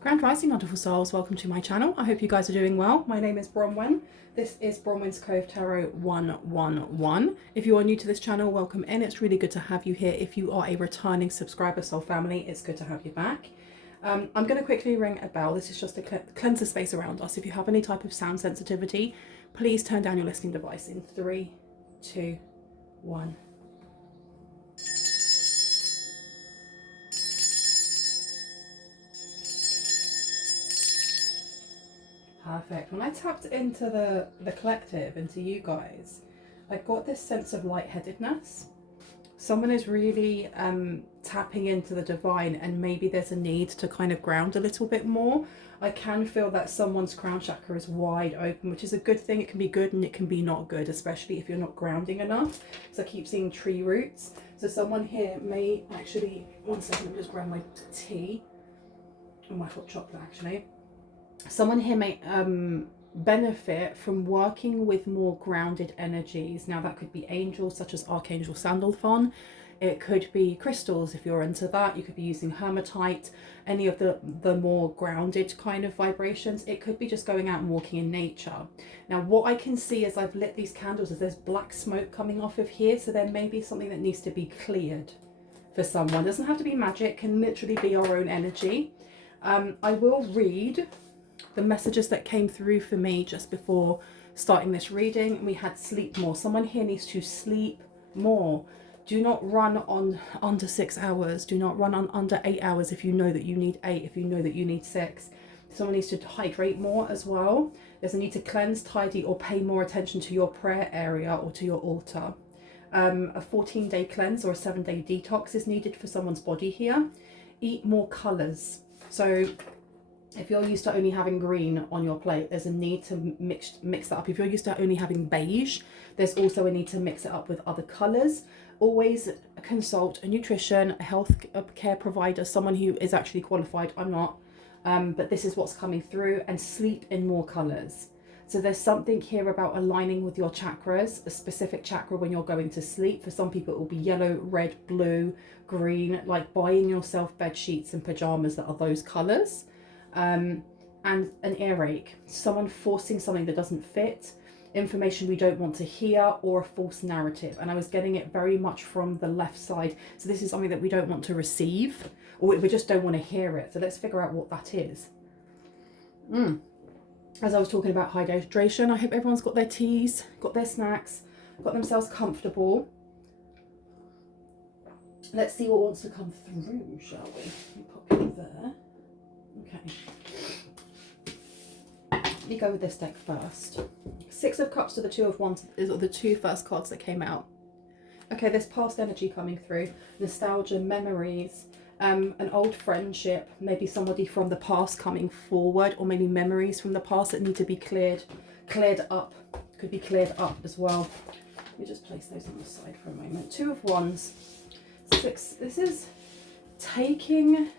Grand Rising, wonderful souls, welcome to my channel. I hope you guys are doing well. My name is Bronwyn. This is Bronwyn's Cove Tarot 111. If you are new to this channel, welcome in. It's really good to have you here. If you are a returning subscriber, soul family, it's good to have you back. I'm going to quickly ring a bell. This is just to cleanse the space around us. If you have any type of sound sensitivity, please turn down your listening device in 3, 2, 1. Perfect. When I tapped into the collective, into you guys, I got this sense of lightheadedness. Someone is really tapping into the divine, and maybe there's a need to kind of ground a little bit more. I can feel that someone's crown chakra is wide open, which is a good thing. It can be good and it can be not good, especially if you're not grounding enough. So I keep seeing tree roots. So someone here may actually, one second, let me just grab my tea and my hot chocolate actually. Someone here may benefit from working with more grounded energies. Now that could be angels such as Archangel Sandalphon. It could be crystals if you're into that. You could be using hematite, any of the more grounded kind of vibrations. It could be just going out and walking in nature. Now what I can see as I've lit these candles is there's black smoke coming off of here, so there may be something that needs to be cleared for someone. It doesn't have to be magic, it can literally be our own energy. I will read the messages that came through for me just before starting this reading. We had sleep more. Someone here needs to sleep more. Do not run on under 6 hours. Do not run on under 8 hours if you know that you need 8, if you know that you need 6. Someone needs to hydrate more as well. There's a need to cleanse, tidy, or pay more attention to your prayer area or to your altar. A 14-day cleanse or a 7-day detox is needed for someone's body here. Eat more colors. So if you're used to only having green on your plate, there's a need to mix that up. If you're used to only having beige, there's also a need to mix it up with other colors. Always consult a nutrition, a health care provider, someone who is actually qualified. I'm not, but this is what's coming through. And sleep in more colors. So there's something here about aligning with your chakras, a specific chakra when you're going to sleep. For some people it will be yellow, red, blue, green, like buying yourself bed sheets and pajamas that are those colors. And an earache, someone forcing something that doesn't fit, information we don't want to hear, or a false narrative. And I was getting it very much from the left side. So this is something that we don't want to receive, or we just don't want to hear it. So let's figure out what that is. As I was talking about hydration, I hope everyone's got their teas, got their snacks, got themselves comfortable. Let's see what wants to come through, shall we? Let me pop you there. Okay, let me go with this deck first. 6 of Cups to the 2 of Wands is the 2 first cards that came out. Okay, there's past energy coming through, nostalgia, memories, an old friendship, maybe somebody from the past coming forward, or maybe memories from the past that need to be cleared up. Could be cleared up as well. Let me just place those on the side for a moment. 2 of Wands, 6. This is taking.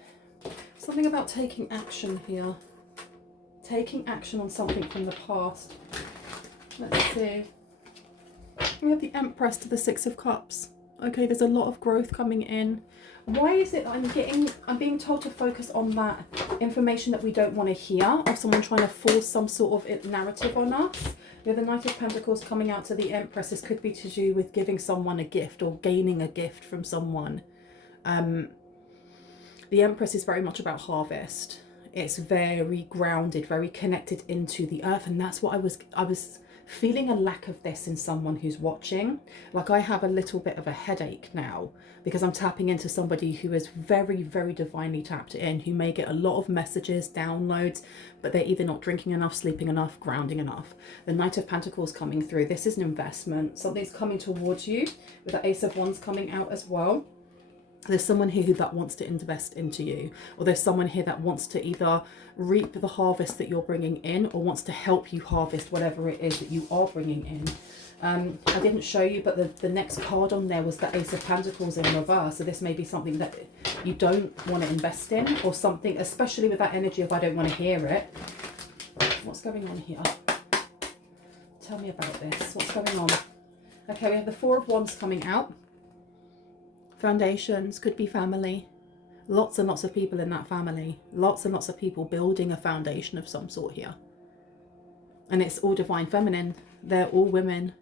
Something about taking action here. Taking action on something from the past. Let's see. We have the Empress to the 6 of Cups. Okay, there's a lot of growth coming in. Why is it I'm being told to focus on that information that we don't want to hear, or someone trying to force some sort of narrative on us? We have the Knight of Pentacles coming out to the Empress. This could be to do with giving someone a gift or gaining a gift from someone. The Empress is very much about harvest. It's very grounded, very connected into the earth, and that's what I was feeling a lack of this in someone who's watching. Like I have a little bit of a headache now because I'm tapping into somebody who is very, very divinely tapped in, who may get a lot of messages, downloads, but they're either not drinking enough, sleeping enough, grounding enough. The Knight of Pentacles coming through. This is an investment. Something's coming towards you with the Ace of Wands coming out as well. There's someone here that wants to invest into you, or there's someone here that wants to either reap the harvest that you're bringing in, or wants to help you harvest whatever it is that you are bringing in. I didn't show you, but the next card on there was the Ace of Pentacles in reverse. So this may be something that you don't want to invest in, or something, especially with that energy of I don't want to hear it. What's going on here? Tell me about this. What's going on? Okay, we have the 4 of Wands coming out. Foundations, could be family. Lots and lots of people in that family. Lots and lots of people building a foundation of some sort here. And it's all divine feminine. They're all women.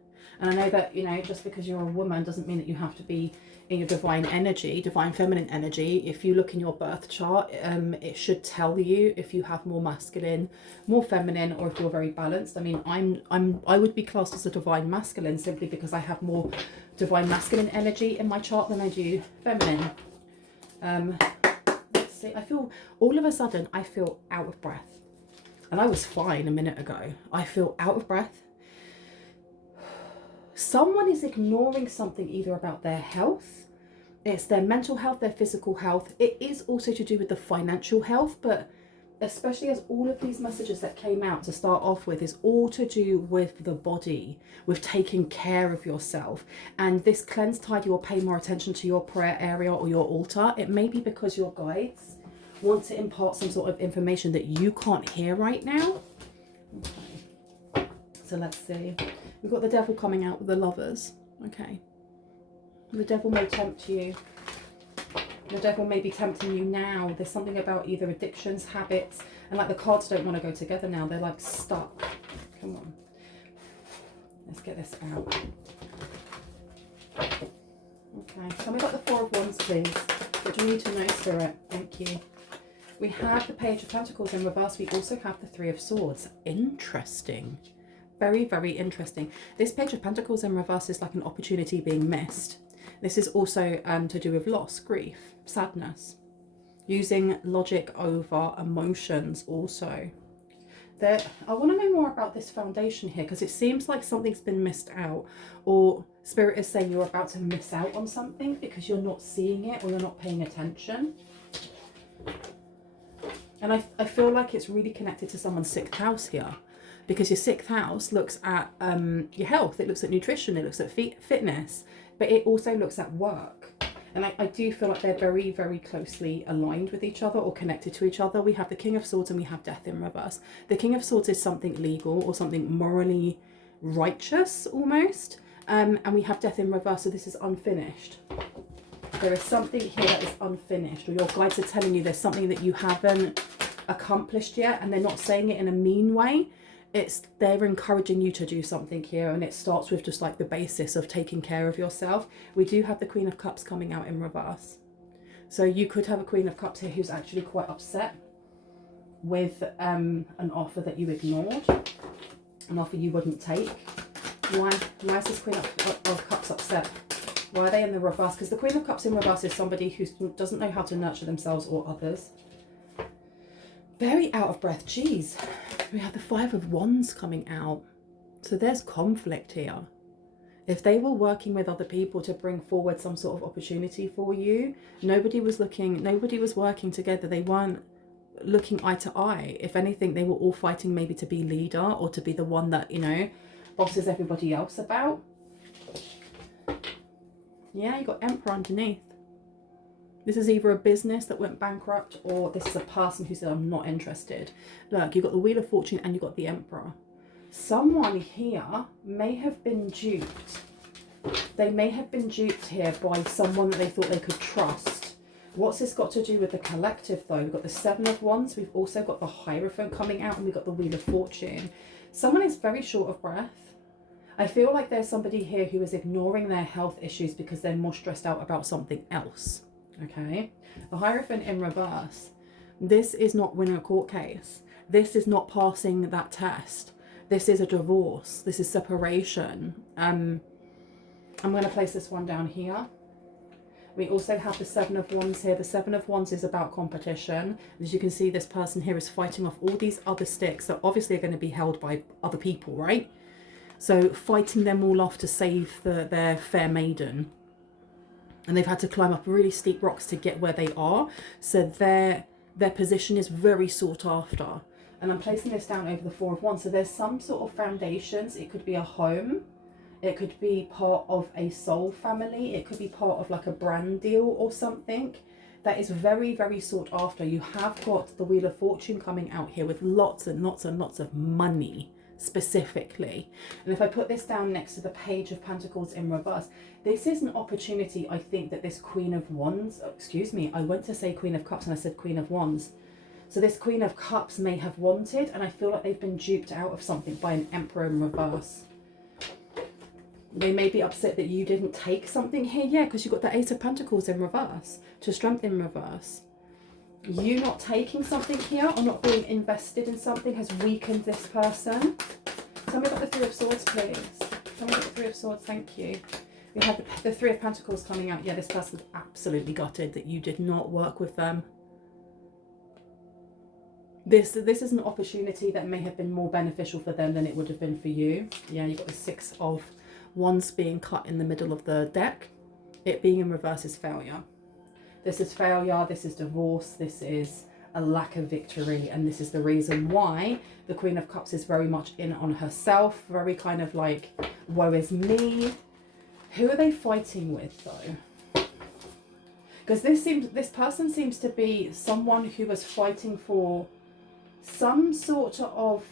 And I know that, you know, just because you're a woman doesn't mean that you have to be in your divine energy, divine feminine energy. If you look in your birth chart, it should tell you if you have more masculine, more feminine, or if you're very balanced. I mean, I would be classed as a divine masculine simply because I have more divine masculine energy in my chart than I do feminine. Let's see. I feel all of a sudden I feel out of breath, and I was fine a minute ago. I feel out of breath. Someone is ignoring something either about their health, it's their mental health, their physical health. It is also to do with the financial health, but especially as all of these messages that came out to start off with is all to do with the body, with taking care of yourself. And this cleanse tide, you will pay more attention to your prayer area or your altar. It may be because your guides want to impart some sort of information that you can't hear right now. Okay. So let's see. We've got the devil coming out with the Lovers. Okay. The devil may tempt you. The devil may be tempting you now. There's something about either addictions, habits, and like the cards don't want to go together now. They're like stuck. Come on. Let's get this out. Okay. Tell me about the Four of Wands, please. What do you need to know, Spirit? Thank you. We have the Page of Pentacles in reverse. We also have the Three of Swords. Interesting. Very, very interesting. This Page of Pentacles in reverse is like an opportunity being missed. This is also to do with loss, grief, sadness. Using logic over emotions also. I want to know more about this foundation here, because it seems like something's been missed out, or Spirit is saying you're about to miss out on something because you're not seeing it or you're not paying attention. And I feel like it's really connected to someone's sixth house here, because your sixth house looks at your health, it looks at nutrition, it looks at fitness, but it also looks at work. And I do feel like they're very, very closely aligned with each other or connected to each other. We have the King of Swords and we have Death in reverse. The King of Swords is something legal or something morally righteous almost. And we have Death in reverse, so this is unfinished. There is something here that is unfinished, or your guides are telling you there's something that you haven't accomplished yet, and they're not saying it in a mean way. They're encouraging you to do something here, and it starts with just like the basis of taking care of yourself. We do have the Queen of Cups coming out in reverse. So you could have a Queen of Cups here who's actually quite upset with an offer that you ignored, an offer you wouldn't take. Why is this Queen of Cups upset? Why are they in the reverse? Because the Queen of Cups in reverse is somebody who doesn't know how to nurture themselves or others. Very out of breath. Geez. We have the Five of Wands coming out. So there's conflict here. If they were working with other people to bring forward some sort of opportunity for you, nobody was working together. They weren't looking eye to eye. If anything, they were all fighting maybe to be leader or to be the one that, you know, bosses everybody else about. Yeah, you got Emperor underneath. This is either a business that went bankrupt, or this is a person who said, I'm not interested. Look, you've got the Wheel of Fortune and you've got the Emperor. Someone here may have been duped. They may have been duped here by someone that they thought they could trust. What's this got to do with the collective though? We've got the Seven of Wands. We've also got the Hierophant coming out, and we've got the Wheel of Fortune. Someone is very short of breath. I feel like there's somebody here who is ignoring their health issues because they're more stressed out about something else. Okay, the Hierophant in reverse. This is not winning a court case. This is not passing that test. This is a divorce. This is separation. I'm going to place this one down here. We also have the Seven of Wands here. The Seven of Wands is about competition. As you can see, this person here is fighting off all these other sticks that obviously are going to be held by other people, right? So fighting them all off to save their fair maiden. And they've had to climb up really steep rocks to get where they are. So their position is very sought after. And I'm placing this down over the Four of Wands. So there's some sort of foundations. It could be a home. It could be part of a soul family. It could be part of like a brand deal or something that is very, very sought after. You have got the Wheel of Fortune coming out here with lots and lots and lots of money. specifically. And if I put this down next to the Page of Pentacles in reverse, this is an opportunity, I think, that this Queen of Wands, excuse me, I went to say Queen of Cups and I said Queen of Wands. So this Queen of Cups may have wanted, and I feel like they've been duped out of something by an Emperor in reverse. They may be upset that you didn't take something here. Yeah, because you've got the Ace of Pentacles in reverse, to Strength in reverse. You not taking something here or not being invested in something has weakened this person. Tell me about the Three of Swords, please. Tell me about the Three of Swords, thank you. We have the Three of Pentacles coming out. Yeah, this person's absolutely gutted that you did not work with them. This is an opportunity that may have been more beneficial for them than it would have been for you. Yeah, you've got the Six of Wands being cut in the middle of the deck. It being in reverse is failure. This is failure, this is divorce, this is a lack of victory, and this is the reason why the Queen of Cups is very much in on herself, very kind of like, woe is me. Who are they fighting with though? Because this person seems to be someone who was fighting for some sort of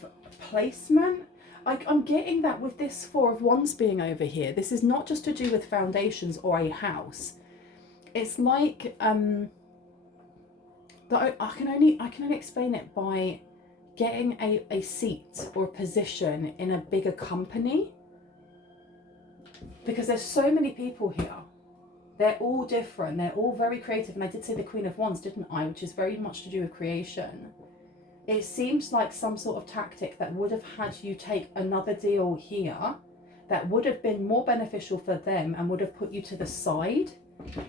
placement. I'm getting that with this Four of Wands being over here. This is not just to do with foundations or a house. It's like but I can only explain it by getting a seat or a position in a bigger company, because there's so many people here. They're all different, they're all very creative, and I did say the Queen of Wands, didn't I, which is very much to do with creation. It seems like some sort of tactic that would have had you take another deal here that would have been more beneficial for them and would have put you to the side,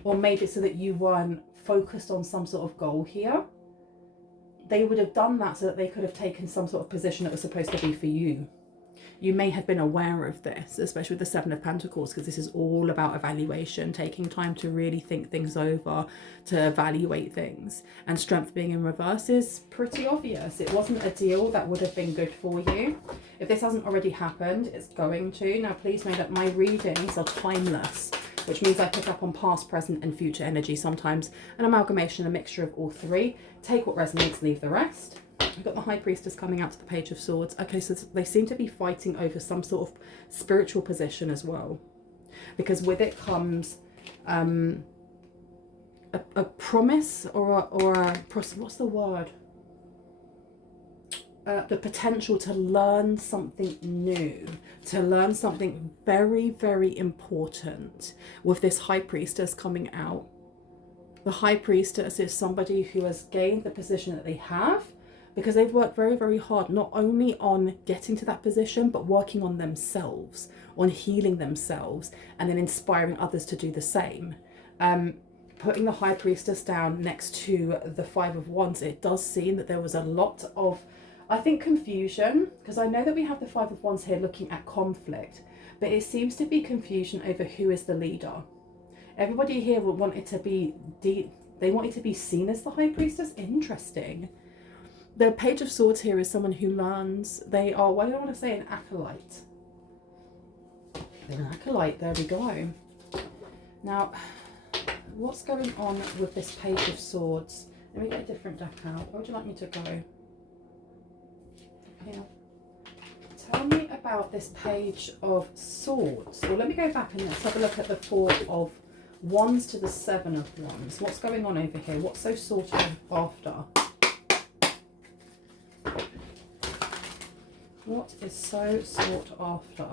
or made it so that you weren't focused on some sort of goal here. They would have done that so that they could have taken some sort of position that was supposed to be for you. You may have been aware of this, especially with the Seven of Pentacles, because this is all about evaluation, taking time to really think things over, to evaluate things. And Strength being in reverse is pretty obvious. It wasn't a deal that would have been good for you. If this hasn't already happened, it's going to. Now, please know that my readings are timeless, which means I pick up on past, present and future energy, sometimes an amalgamation, a mixture of all three. Take what resonates, leave the rest. We've got the High Priestess coming out to the Page of Swords. Okay, so they seem to be fighting over some sort of spiritual position as well, because with it comes a promise or what's the word? The potential to learn something new, to learn something very, very important with this High Priestess coming out. The High Priestess is somebody who has gained the position that they have because they've worked very, very hard, not only on getting to that position, but working on themselves, on healing themselves, and then inspiring others to do the same. Putting the High Priestess down next to the Five of Wands, it does seem that there was a lot of, I think, confusion, because I know that we have the Five of Wands here looking at conflict, but it seems to be confusion over who is the leader. Everybody here would want it to be, they want it to be seen as the High Priestess. Interesting. The Page of Swords here is someone who learns. They are, what do I want to say, an acolyte. An acolyte, there we go. Now, what's going on with this Page of Swords? Let me get a different deck out. Where would you like me to go? Here. Tell me about this Page of Swords. Well, let me go back and let's have a look at the Four of Wands to the Seven of Wands. What's going on over here? What's so sought after? What is so sought after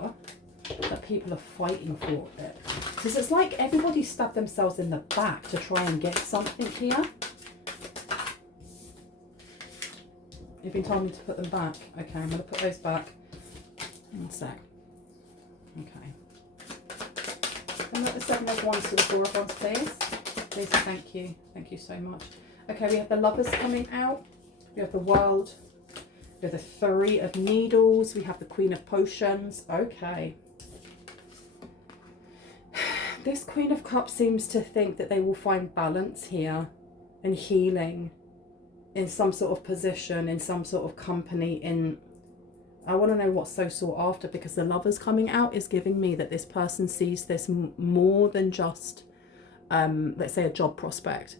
that people are fighting for it? Because it's like everybody stabbed themselves in the back to try and get something here. You've been telling me to put them back. Okay, I'm going to put those back. One sec. Okay. Can we put the Seven of Wands to the Four of Wands, please? Please, thank you. Thank you so much. Okay, we have the Lovers coming out. We have the World. We have the Three of Needles. We have the Queen of Potions. Okay. This Queen of Cups seems to think that they will find balance here and healing in some sort of position, in some sort of company. I want to know what's so sought after, because the Lovers coming out is giving me that this person sees this more than just, let's say, a job prospect.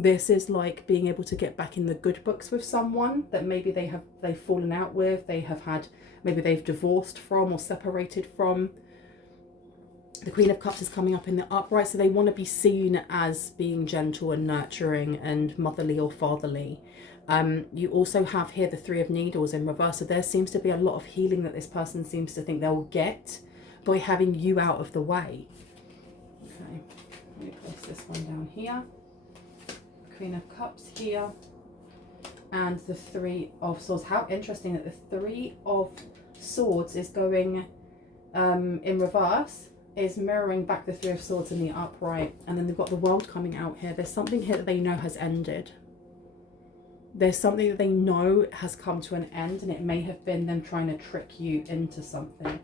This is like being able to get back in the good books with someone that maybe they've fallen out with, maybe they've divorced from or separated from. The Queen of Cups is coming up in the upright, so they want to be seen as being gentle and nurturing and motherly or fatherly. You also have here the Three of Needles in reverse, so there seems to be a lot of healing that this person seems to think they'll get by having you out of the way. Okay, let me place this one down here. Queen of Cups here, and the Three of Swords. How interesting that the Three of Swords is going in reverse, is mirroring back the Three of Swords in the upright, and then they've got the World coming out here. There's something here that they know has ended. There's something that they know has come to an end, and it may have been them trying to trick you into something.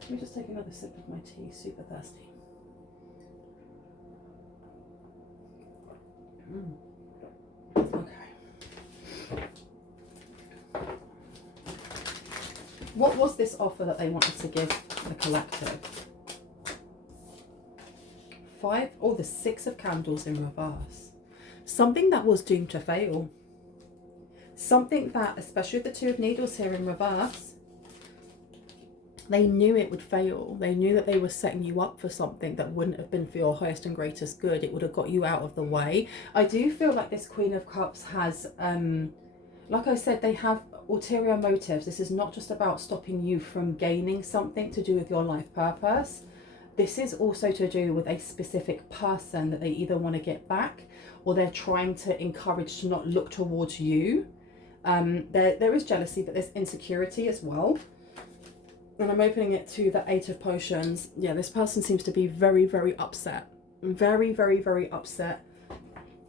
Let me just take another sip of my tea, super thirsty. Okay. What was this offer that they wanted to give the collective? The Six of Candles in reverse. Something that was doomed to fail. Something that, especially with the Two of Needles here in reverse, they knew it would fail. They knew that they were setting you up for something that wouldn't have been for your highest and greatest good. It would have got you out of the way. I do feel like this Queen of Cups has, like I said, they have ulterior motives. This is not just about stopping you from gaining something to do with your life purpose. This is also to do with a specific person that they either want to get back, or they're trying to encourage to not look towards you. There is jealousy, but there's insecurity as well. And I'm opening it to the Eight of Potions. Yeah, this person seems to be very, very upset. Very, very, very upset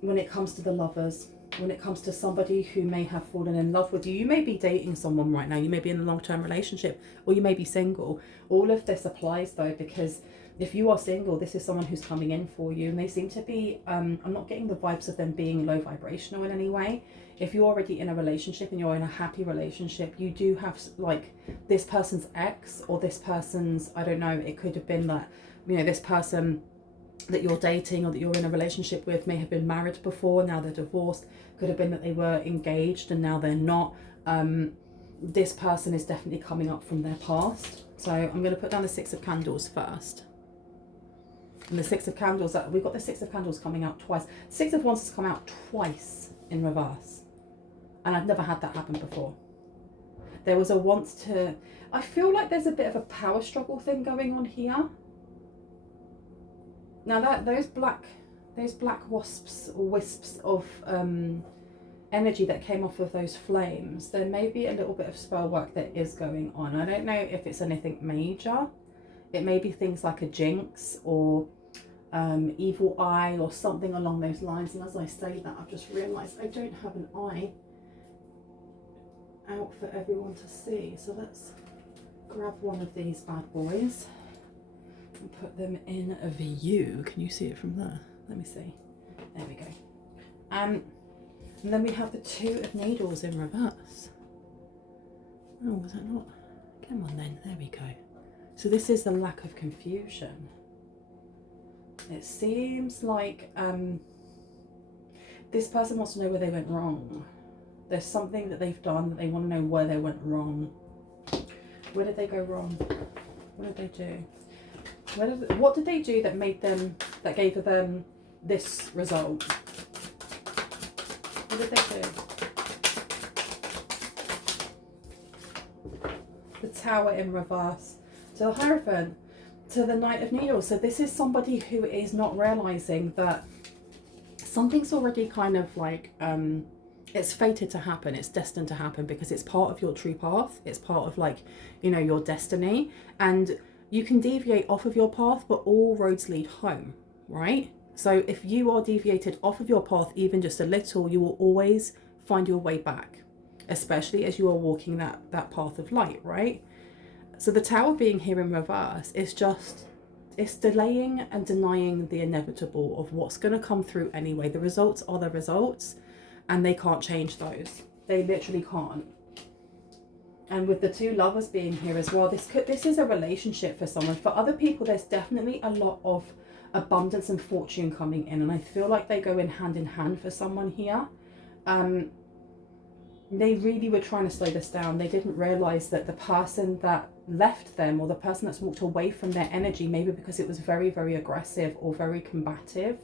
when it comes to the lovers. When it comes to somebody who may have fallen in love with you. You may be dating someone right now. You may be in a long-term relationship, or you may be single. All of this applies though, because if you are single, this is someone who's coming in for you, and they seem to be, I'm not getting the vibes of them being low vibrational in any way. If you're already in a relationship and you're in a happy relationship, you do have like this person's ex, or this person's, I don't know, it could have been that, you know, this person that you're dating or that you're in a relationship with may have been married before, now they're divorced. Could have been that they were engaged and now they're not. This person is definitely coming up from their past. So I'm going to put down the Six of Candles first. And the Six of Candles, we've got the Six of Candles coming out twice. Six of Wands has come out twice in reverse. And I've never had that happen before. There was a want to, I feel like there's a bit of a power struggle thing going on here. Now that those black wasps or wisps of energy that came off of those flames, there may be a little bit of spell work that is going on. I don't know if it's anything major. It may be things like a jinx or evil eye or something along those lines. And as I say that, I've just realised I don't have an eye out for everyone to see. So let's grab one of these bad boys and put them in a view. Can you see it from there? Let me see. There we go. And then we have the Two of Needles in reverse. Oh, was that not? Come on then. There we go. So this is the lack of confusion. It seems like this person wants to know where they went wrong. There's something that they've done that they want to know where they went wrong. Where did they go wrong? What did they do? What did they do that that gave them this result? What did they do? The Tower in reverse. To the Hierophant. To the Knight of Needles. So this is somebody who is not realizing that something's already kind of like, it's fated to happen. It's destined to happen because it's part of your true path. It's part of like, you know, your destiny. And you can deviate off of your path, but all roads lead home, right? So if you are deviated off of your path even just a little, you will always find your way back, especially as you are walking that path of light, right? So the Tower being here in reverse is just, it's delaying and denying the inevitable of what's going to come through anyway. The results are the results and they can't change those. They literally can't. And with the Two Lovers being here as well, this is a relationship for someone. For other people, there's definitely a lot of abundance and fortune coming in. And I feel like they go in hand for someone here. They really were trying to slow this down. They didn't realize that the person that left them, or the person that's walked away from their energy, maybe because it was very, very aggressive or very combative,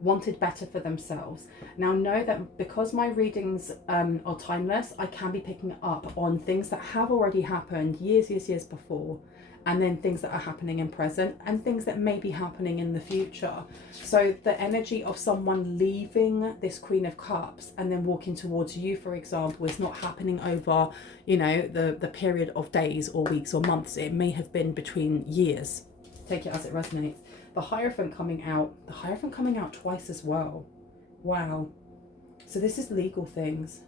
wanted better for themselves. Now know that because my readings are timeless, I can be picking up on things that have already happened years before, and then things that are happening in present, and things that may be happening in the future. So the energy of someone leaving this Queen of Cups and then walking towards you, for example, is not happening over, you know, the period of days or weeks or months. It may have been between years. Take it as it resonates. The Hierophant coming out twice as well. Wow. So this is legal things.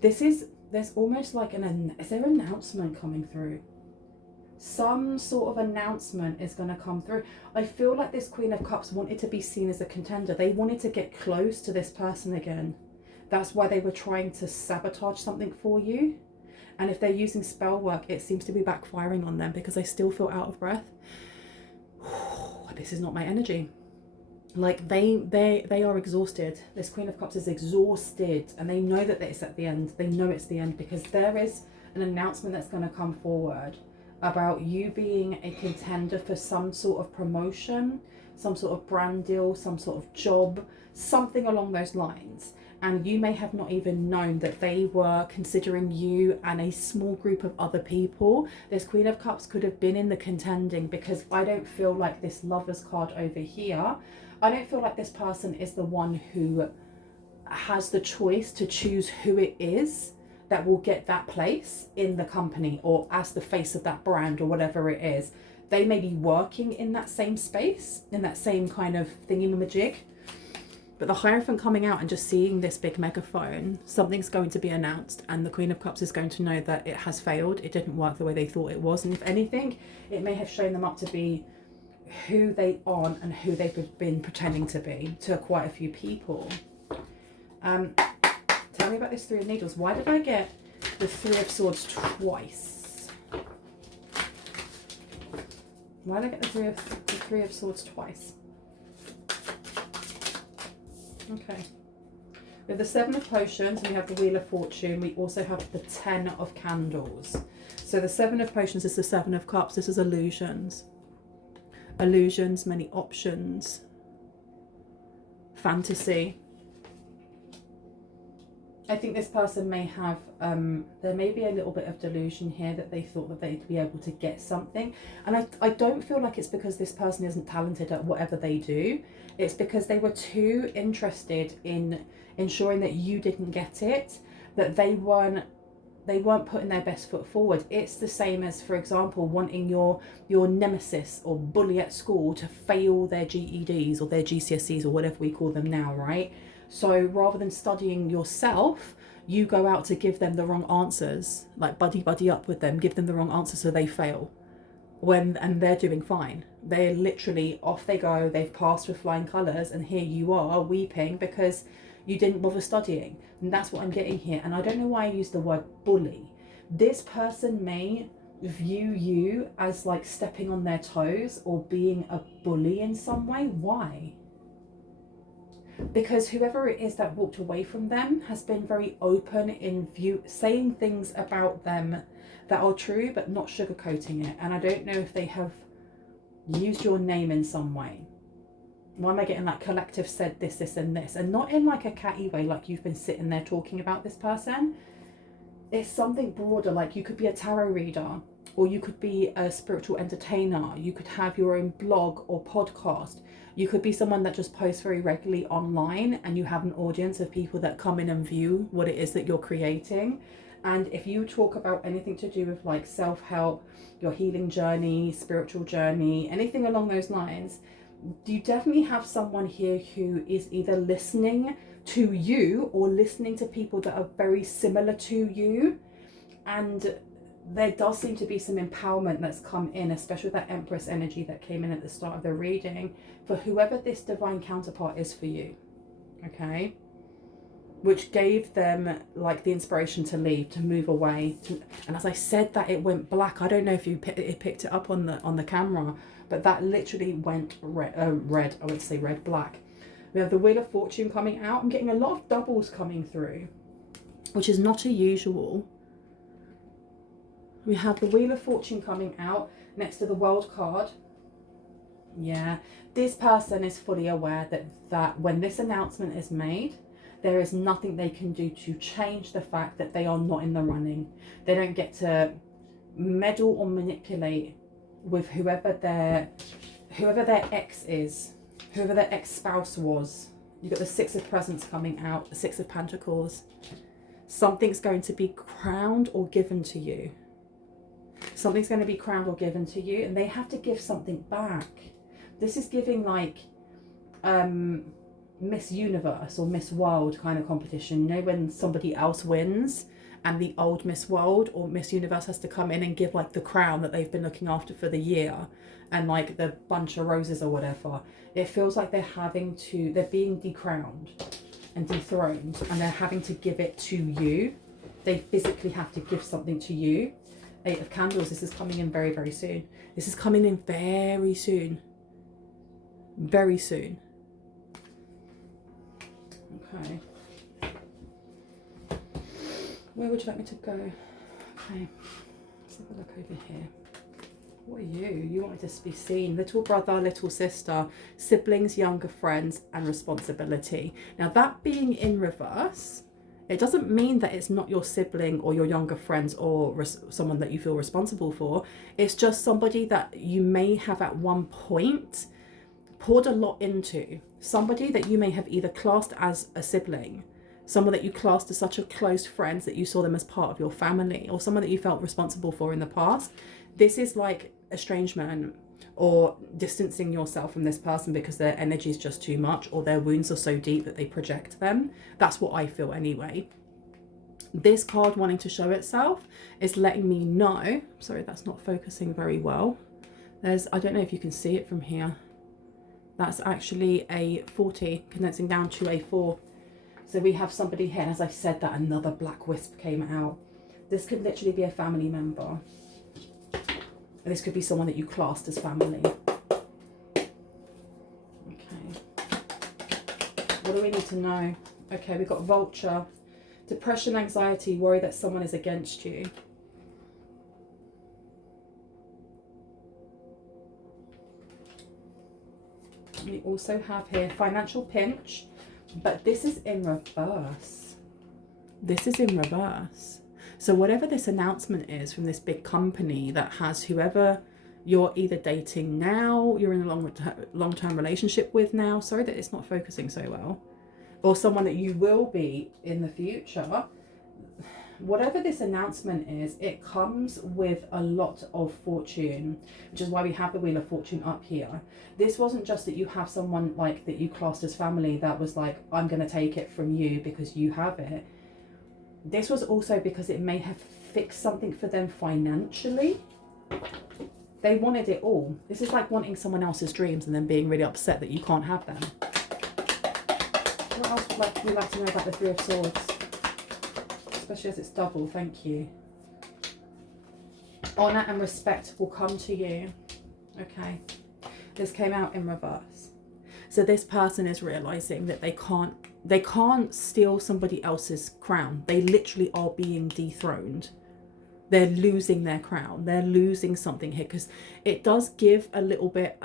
There's almost like is there an announcement coming through? Some sort of announcement is going to come through. I feel like this Queen of Cups wanted to be seen as a contender. They wanted to get close to this person again. That's why they were trying to sabotage something for you. And if they're using spell work, it seems to be backfiring on them, because I still feel out of breath. This is not my energy. Like they are exhausted. This Queen of Cups is exhausted, and they know that it's at the end. They know it's the end, because there is an announcement that's going to come forward about you being a contender for some sort of promotion, some sort of brand deal, some sort of job, something along those lines. And you may have not even known that they were considering you and a small group of other people. This Queen of Cups could have been in the contending, because I don't feel like this Lovers card over here, I don't feel like this person is the one who has the choice to choose who it is that will get that place in the company, or as the face of that brand, or whatever it is. They may be working in that same space, in that same kind of thingy-majig. But the Hierophant coming out and just seeing this big megaphone, something's going to be announced, and the Queen of Cups is going to know that it has failed. It didn't work the way they thought it was. And if anything, it may have shown them up to be who they aren't and who they've been pretending to be to quite a few people. Tell me about this Three of Needles. Why did I get the Three of Swords twice? Why did I get the Three of Swords twice? Okay. We have the Seven of Potions, and we have the Wheel of Fortune. We also have the Ten of Candles. So the Seven of Potions is the Seven of Cups. This is illusions. Illusions, many options. Fantasy. I think this person may have, there may be a little bit of delusion here, that they thought that they'd be able to get something. And I don't feel like it's because this person isn't talented at whatever they do. It's because they were too interested in ensuring that you didn't get it, that they weren't putting their best foot forward. It's the same as, for example, wanting your nemesis or bully at school to fail their GEDs or their GCSEs or whatever we call them now, right? So rather than studying yourself, you go out to give them the wrong answers, like buddy up with them, give them the wrong answer so they fail. And they're doing fine. They're literally off they go, they've passed with flying colours, and here you are weeping because you didn't bother studying. And that's what I'm getting here. And I don't know why I use the word bully. This person may view you as like stepping on their toes or being a bully in some way. Why? Because whoever it is that walked away from them has been very open in saying things about them that are true, but not sugarcoating it. And I don't know if they have used your name in some way. Why am I getting like collective said this, and this? And not in like a catty way, like you've been sitting there talking about this person. It's something broader, like you could be a tarot reader, or you could be a spiritual entertainer. You could have your own blog or podcast. You could be someone that just posts very regularly online, and you have an audience of people that come in and view what it is that you're creating. And if you talk about anything to do with like self-help, your healing journey, spiritual journey, anything along those lines, you definitely have someone here who is either listening to you or listening to people that are very similar to you. And there does seem to be some empowerment that's come in, especially with that Empress energy that came in at the start of the reading, for whoever this divine counterpart is for you. Okay. which gave them like the inspiration to leave, to move away. And as I said that, it went black. I don't know if you picked it up on the camera, but that literally went red. I would say red, black. We have the Wheel of Fortune coming out. I'm getting a lot of doubles coming through, which is not a usual. We have the Wheel of Fortune coming out next to the World card. Yeah, this person is fully aware that when this announcement is made, there is nothing they can do to change the fact that they are not in the running. They don't get to meddle or manipulate with whoever their ex is, whoever their ex-spouse was. You've got the Six of Presents coming out, the Six of Pentacles. Something's going to be crowned or given to you. Something's going to be crowned or given to you, and they have to give something back. This is giving like Miss Universe or Miss World kind of competition. You know, when somebody else wins and the old Miss World or Miss Universe has to come in and give like the crown that they've been looking after for the year and like the bunch of roses or whatever. It feels like they're being decrowned and dethroned, and they're having to give it to you. They physically have to give something to you. Eight of Candles, this is coming in very, very soon. This is coming in very soon. Very soon. Okay. Where would you like me to go? Okay. Let's have a look over here. What are you? You want me to be seen. Little brother, little sister, siblings, younger friends, and responsibility. Now that being in reverse, it doesn't mean that it's not your sibling or your younger friends or someone that you feel responsible for. It's just somebody that you may have at one point poured a lot into. Somebody that you may have either classed as a sibling, someone that you classed as such a close friend that you saw them as part of your family, or someone that you felt responsible for in the past. This is like estrangement or distancing yourself from this person because their energy is just too much, or their wounds are so deep that they project them. That's what I feel anyway. This card wanting to show itself is letting me know, sorry, that's not focusing very well. I don't know if you can see it from here. That's actually a 40 condensing down to a 4. So we have somebody here, and as I said that, another black wisp came out. This could literally be a family member. And this could be someone that you classed as family. Okay. What do we need to know? Okay, we've got Vulture. Depression, anxiety, worry that someone is against you. We also have here financial pinch, but this is in reverse. This is in reverse. So whatever this announcement is from this big company that has whoever you're either dating now, you're in a long-term relationship with now, sorry that it's not focusing so well, or someone that you will be in the future, whatever this announcement is, it comes with a lot of fortune, which is why we have the Wheel of Fortune up here. This wasn't just that you have someone like that you classed as family that was like, I'm going to take it from you because you have it. This was also because it may have fixed something for them financially. They wanted it all. This is like wanting someone else's dreams and then being really upset that you can't have them. What else would we like to know about the Three of Swords? Especially as it's double, thank you. Honour and respect will come to you. Okay. This came out in reverse. So this person is realising that they can't steal somebody else's crown. They literally are being dethroned. They're losing their crown. They're losing something here, because it does give a little bit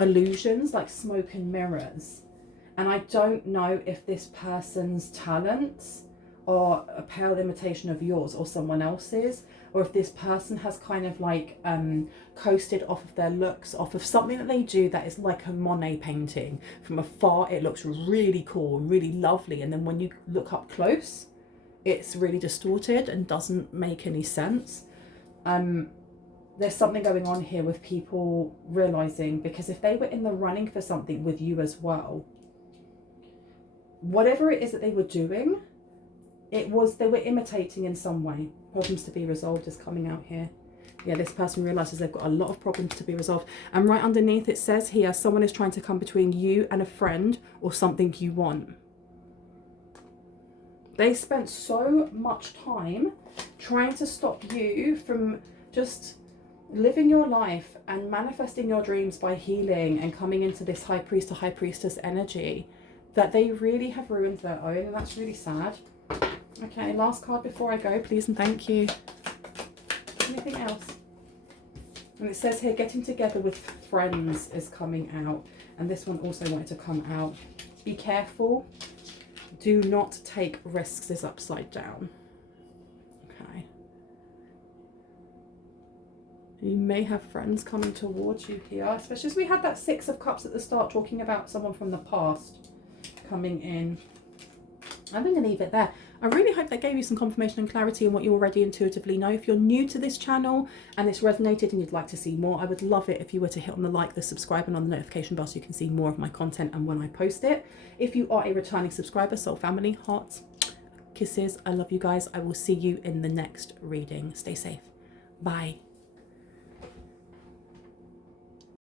illusions, like smoke and mirrors. And I don't know if this person's talents are a pale imitation of yours or someone else's, or if this person has kind of like coasted off of their looks, off of something that they do that is like a Monet painting. From afar it looks really cool and really lovely, and then when you look up close it's really distorted and doesn't make any sense. There's something going on here with people realizing, because if they were in the running for something with you as well, whatever it is that they were doing, they were imitating in some way. Problems to be resolved is coming out here. Yeah, this person realizes they've got a lot of problems to be resolved. And right underneath it says here, someone is trying to come between you and a friend or something you want. They spent so much time trying to stop you from just living your life and manifesting your dreams by healing and coming into this high priest or high priestess energy, that they really have ruined their own, and that's really sad. Okay, last card before I go, please and thank you. Anything else? And it says here, getting together with friends is coming out. And this one also wanted to come out. Be careful. Do not take risks is upside down. Okay. You may have friends coming towards you here, especially as we had that Six of Cups at the start, talking about someone from the past coming in. I'm going to leave it there. I really hope that gave you some confirmation and clarity on what you already intuitively know. If you're new to this channel and it's resonated and you'd like to see more, I would love it if you were to hit on the like, the subscribe, and on the notification bell so you can see more of my content and when I post it. If you are a returning subscriber, soul family, hearts, kisses, I love you guys. I will see you in the next reading. Stay safe. Bye.